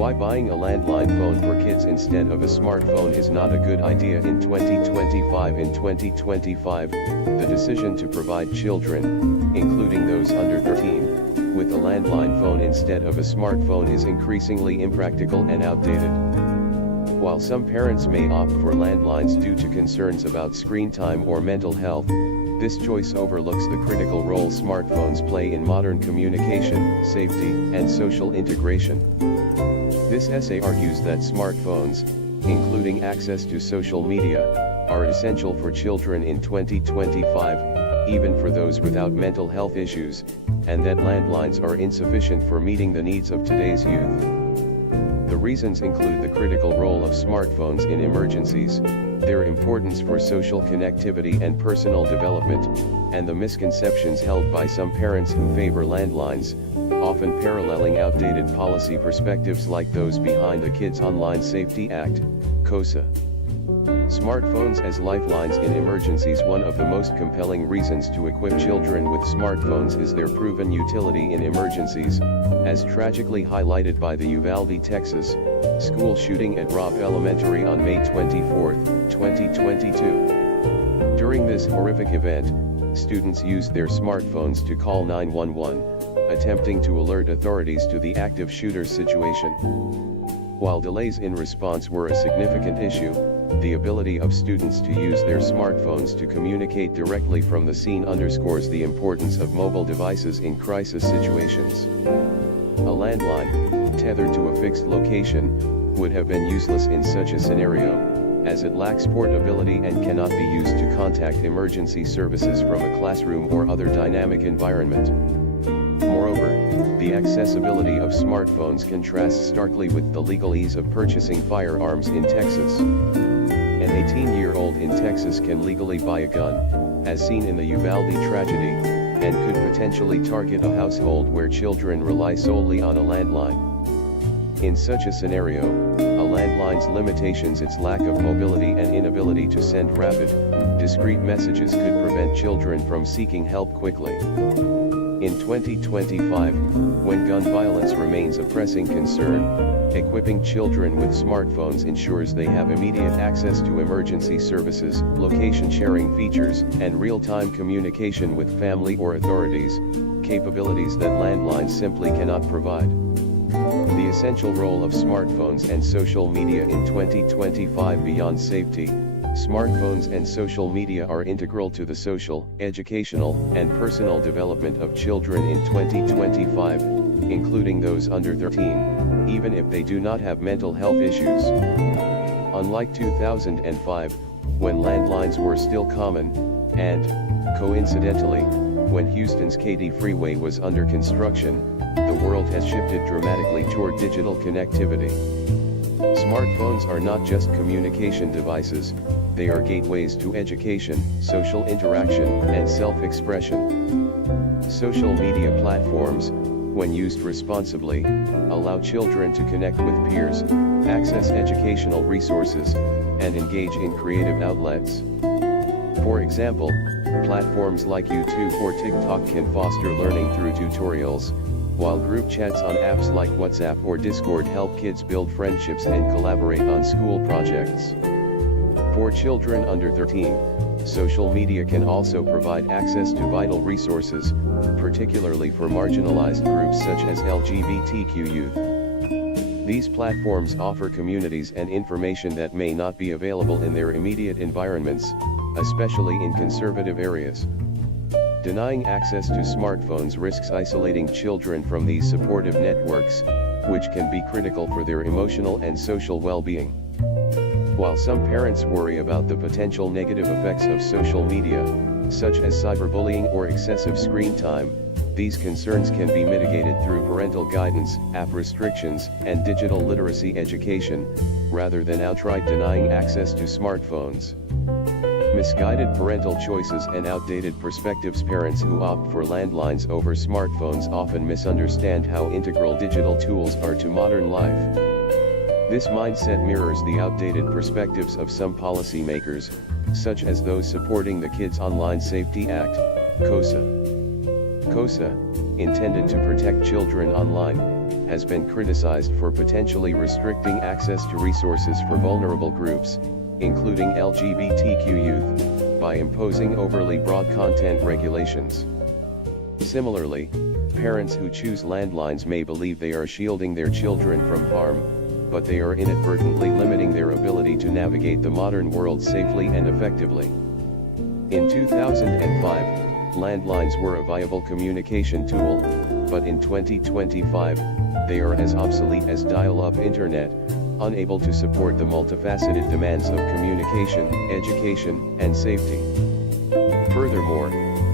Why buying a landline phone for kids instead of a smartphone is not a good idea in 2025. In 2025, the decision to provide children, including those under 13, with a landline phone instead of a smartphone is increasingly impractical and outdated. While some parents may opt for landlines due to concerns about screen time or mental health, this choice overlooks the critical role smartphones play in modern communication, safety, and social integration. This essay argues that smartphones, including access to social media, are essential for children in 2025, even for those without mental health issues, and that landlines are insufficient for meeting the needs of today's youth. The reasons include the critical role of smartphones in emergencies, their importance for social connectivity and personal development, and the misconceptions held by some parents who favor landlines, often paralleling outdated policy perspectives like those behind the Kids Online Safety Act, KOSA. Smartphones as lifelines in emergencies. One of the most compelling reasons to equip children with smartphones is their proven utility in emergencies, as tragically highlighted by the Uvalde, Texas, school shooting at Robb Elementary on May 24, 2022. During this horrific event, students used their smartphones to call 911, attempting to alert authorities to the active shooter's situation. While delays in response were a significant issue, the ability of students to use their smartphones to communicate directly from the scene underscores the importance of mobile devices in crisis situations. A landline, tethered to a fixed location, would have been useless in such a scenario, as it lacks portability and cannot be used to contact emergency services from a classroom or other dynamic environment. Moreover, the accessibility of smartphones contrasts starkly with the legal ease of purchasing firearms in Texas. An 18-year-old in Texas can legally buy a gun, as seen in the Uvalde tragedy, and could potentially target a household where children rely solely on a landline. In such a scenario, a landline's limitations, its lack of mobility and inability to send rapid, discreet messages could prevent children from seeking help quickly. In 2025, when gun violence remains a pressing concern, equipping children with smartphones ensures they have immediate access to emergency services, location sharing features, and real-time communication with family or authorities, capabilities that landlines simply cannot provide. The essential role of smartphones and social media in 2025. Beyond safety, smartphones and social media are integral to the social, educational, and personal development of children in 2025, including those under 13, even if they do not have mental health issues. Unlike 2005, when landlines were still common, and, coincidentally, when Houston's Katy Freeway was under construction, the world has shifted dramatically toward digital connectivity. Smartphones are not just communication devices, they are gateways to education, social interaction, and self-expression. Social media platforms, when used responsibly, allow children to connect with peers, access educational resources, and engage in creative outlets. For example, platforms like YouTube or TikTok can foster learning through tutorials, while group chats on apps like WhatsApp or Discord help kids build friendships and collaborate on school projects. For children under 13, social media can also provide access to vital resources, particularly for marginalized groups such as LGBTQ youth. These platforms offer communities and information that may not be available in their immediate environments, especially in conservative areas. Denying access to smartphones risks isolating children from these supportive networks, which can be critical for their emotional and social well-being. While some parents worry about the potential negative effects of social media, such as cyberbullying or excessive screen time, these concerns can be mitigated through parental guidance, app restrictions, and digital literacy education, rather than outright denying access to smartphones. Misguided parental choices and outdated perspectives. Parents who opt for landlines over smartphones often misunderstand how integral digital tools are to modern life. This mindset mirrors the outdated perspectives of some policymakers, such as those supporting the Kids Online Safety Act, KOSA. KOSA, intended to protect children online, has been criticized for potentially restricting access to resources for vulnerable groups, including LGBTQ youth, by imposing overly broad content regulations. Similarly, parents who choose landlines may believe they are shielding their children from harm, but they are inadvertently limiting their ability to navigate the modern world safely and effectively. In 2005, landlines were a viable communication tool, but in 2025, they are as obsolete as dial-up internet, unable to support the multifaceted demands of communication, education, and safety. Furthermore,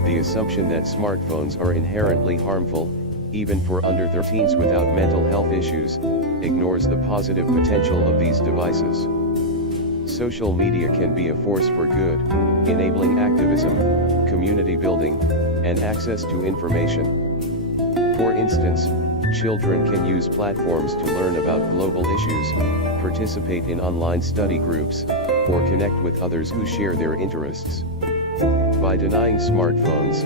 the assumption that smartphones are inherently harmful, even for under 13s without mental health issues, ignores the positive potential of these devices. Social media can be a force for good, enabling activism, community building, and access to information. For instance, children can use platforms to learn about global issues, participate in online study groups, or connect with others who share their interests. By denying smartphones,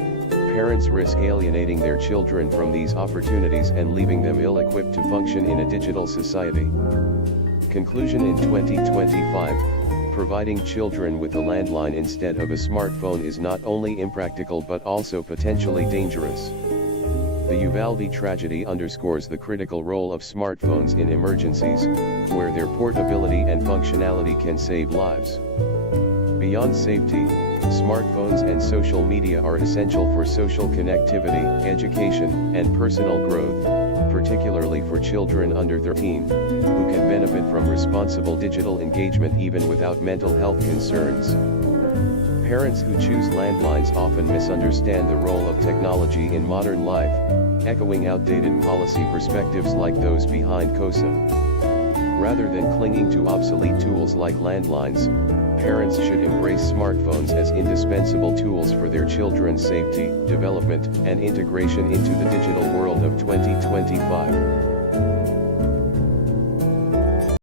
parents risk alienating their children from these opportunities and leaving them ill-equipped to function in a digital society. Conclusion: in 2025, providing children with a landline instead of a smartphone is not only impractical but also potentially dangerous. The Uvalde tragedy underscores the critical role of smartphones in emergencies, where their portability and functionality can save lives. Beyond safety, smartphones and social media are essential for social connectivity, education, and personal growth, particularly for children under 13, who can benefit from responsible digital engagement even without mental health concerns. Parents who choose landlines often misunderstand the role of technology in modern life, echoing outdated policy perspectives like those behind COSA. Rather than clinging to obsolete tools like landlines, parents should embrace smartphones as indispensable tools for their children's safety, development, and integration into the digital world of 2025.